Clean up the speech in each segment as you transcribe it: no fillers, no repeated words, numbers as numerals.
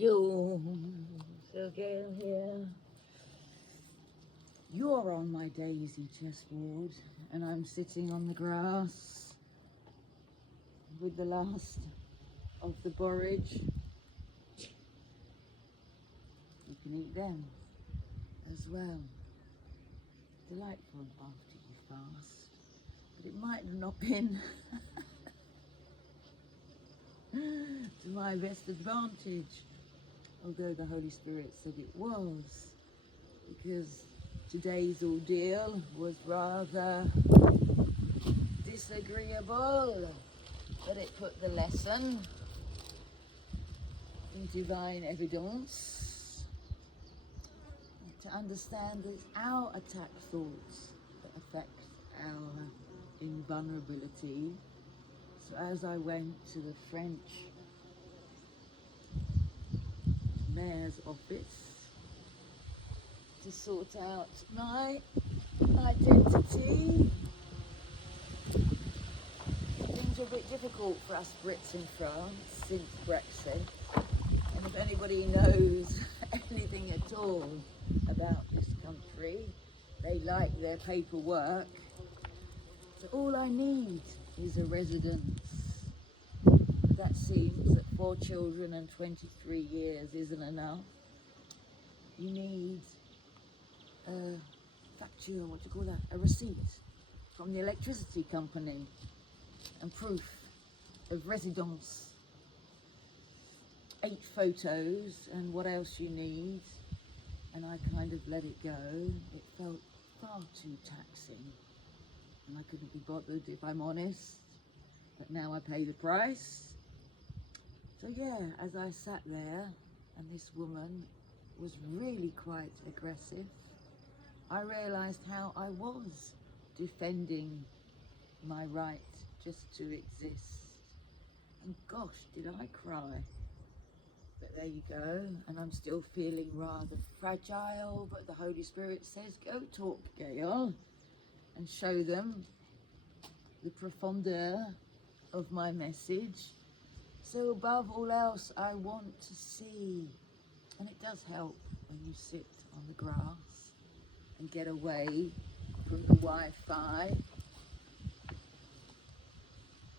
Yo, so again here. You're on my daisy chessboard, and I'm sitting on the grass with the last of the borage. You can eat them as well. Delightful after you fast, but it might have not been to my best advantage, although the Holy Spirit said it was, because today's ordeal was rather disagreeable, but it put the lesson in divine evidence to understand that it's our attack thoughts that affect our invulnerability. So as I went to the French mayor's office to sort out my identity, things are a bit difficult for us Brits in France since Brexit. And if anybody knows anything at all about this country, they like their paperwork. So all I need is a residence. That seems that 4 children and 23 years isn't enough. You need a facture, what do you call that? A receipt from the electricity company and proof of residence. 8 photos and what else you need. And I kind of let it go. It felt far too taxing. And I couldn't be bothered, if I'm honest. But now I pay the price. So yeah, as I sat there, and this woman was really quite aggressive, I realised how I was defending my right just to exist. And gosh, did I cry. But there you go, and I'm still feeling rather fragile, but the Holy Spirit says, go talk, Gail, and show them the profondeur of my message. So above all else, I want to see, and it does help when you sit on the grass and get away from the Wi-Fi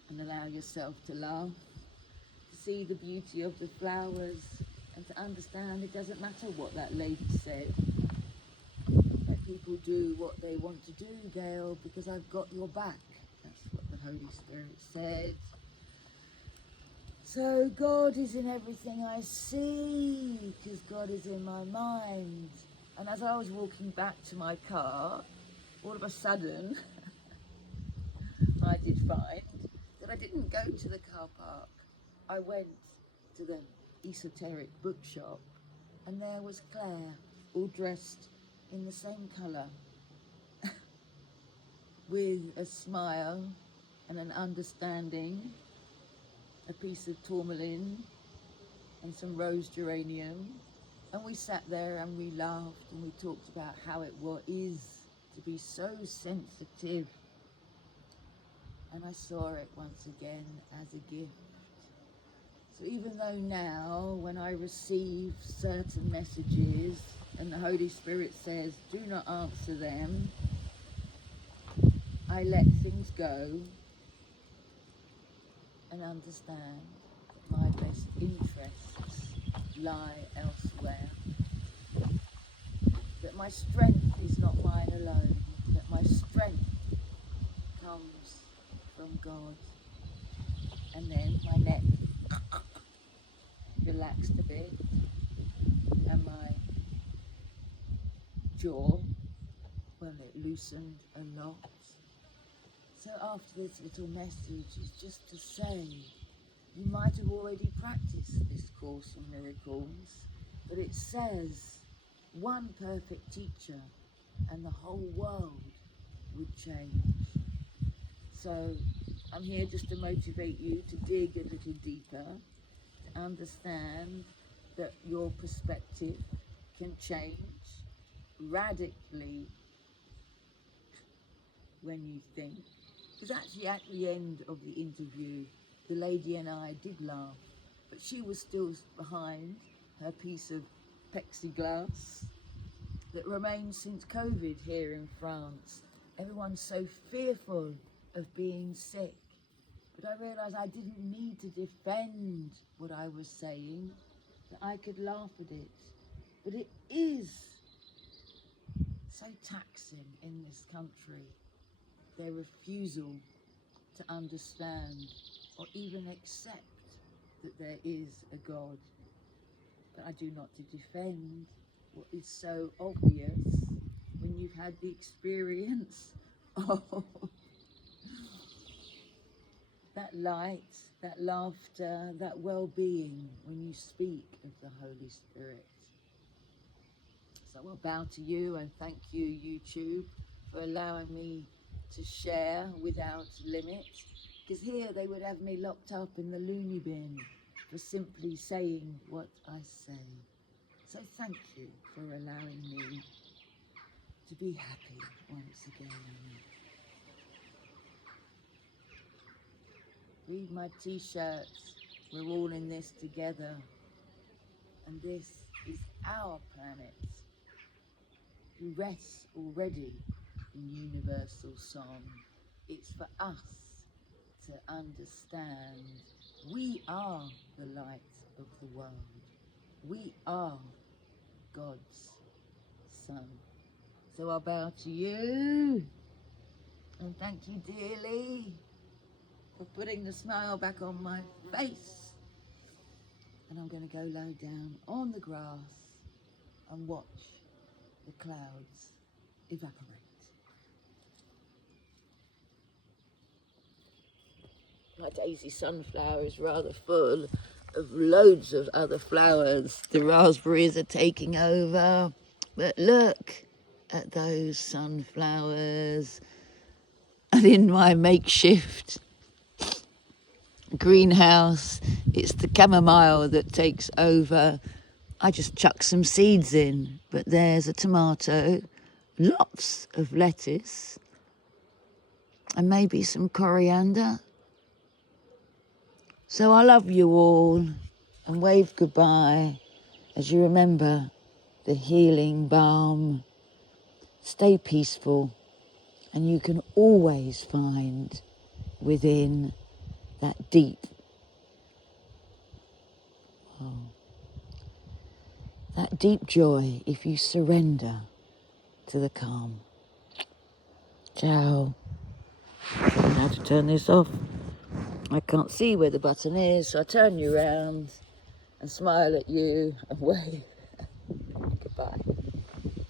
and allow yourself to laugh, to see the beauty of the flowers, and to understand it doesn't matter what that lady said. Let people do what they want to do, Gail, because I've got your back. That's what the Holy Spirit said. So God is in everything I see, because God is in my mind. And as I was walking back to my car, all of a sudden, I did find that I didn't go to the car park. I went to the esoteric bookshop, and there was Claire, all dressed in the same colour, with a smile and an understanding, a piece of tourmaline and some rose geranium. And we sat there and we laughed and we talked about how it is to be so sensitive. And I saw it once again as a gift. So even though now, when I receive certain messages and the Holy Spirit says, do not answer them, I let things go and understand that my best interests lie elsewhere. That my strength is not mine alone, that my strength comes from God. And then my neck relaxed a bit, and my jaw, well, it loosened a lot. So after this little message is just to say, you might have already practiced this Course in Miracles, but it says one perfect teacher and the whole world would change. So I'm here just to motivate you to dig a little deeper, to understand that your perspective can change radically when you think. Because actually at the end of the interview, the lady and I did laugh, but she was still behind her piece of plexiglass that remains since COVID here in France. Everyone's so fearful of being sick. But I realised I didn't need to defend what I was saying, that I could laugh at it. But it is so taxing in this country, their refusal to understand or even accept that there is a God. But I do not to defend what is so obvious when you've had the experience of that light, that laughter, that well-being when you speak of the Holy Spirit. So I'll bow to you and thank you, YouTube, for allowing me to share without limit. Because here they would have me locked up in the loony bin for simply saying what I say. So thank you for allowing me to be happy once again. Read my t-shirts, we're all in this together. And this is our planet, who rests already in universal song. It's for us to understand we are the light of the world. We are God's Son. So I'll bow to you and thank you dearly for putting the smile back on my face. And I'm going to go lie down on the grass and watch the clouds evaporate. My daisy sunflower is rather full of loads of other flowers. The raspberries are taking over. But look at those sunflowers. And in my makeshift greenhouse, it's the chamomile that takes over. I just chuck some seeds in, but there's a tomato, lots of lettuce, and maybe some coriander. So I love you all and wave goodbye as you remember the healing balm. Stay peaceful, and you can always find within that deep, that deep joy if you surrender to the calm. Ciao. I don't know how to turn this off. I can't see where the button is, so I turn you around and smile at you and wave.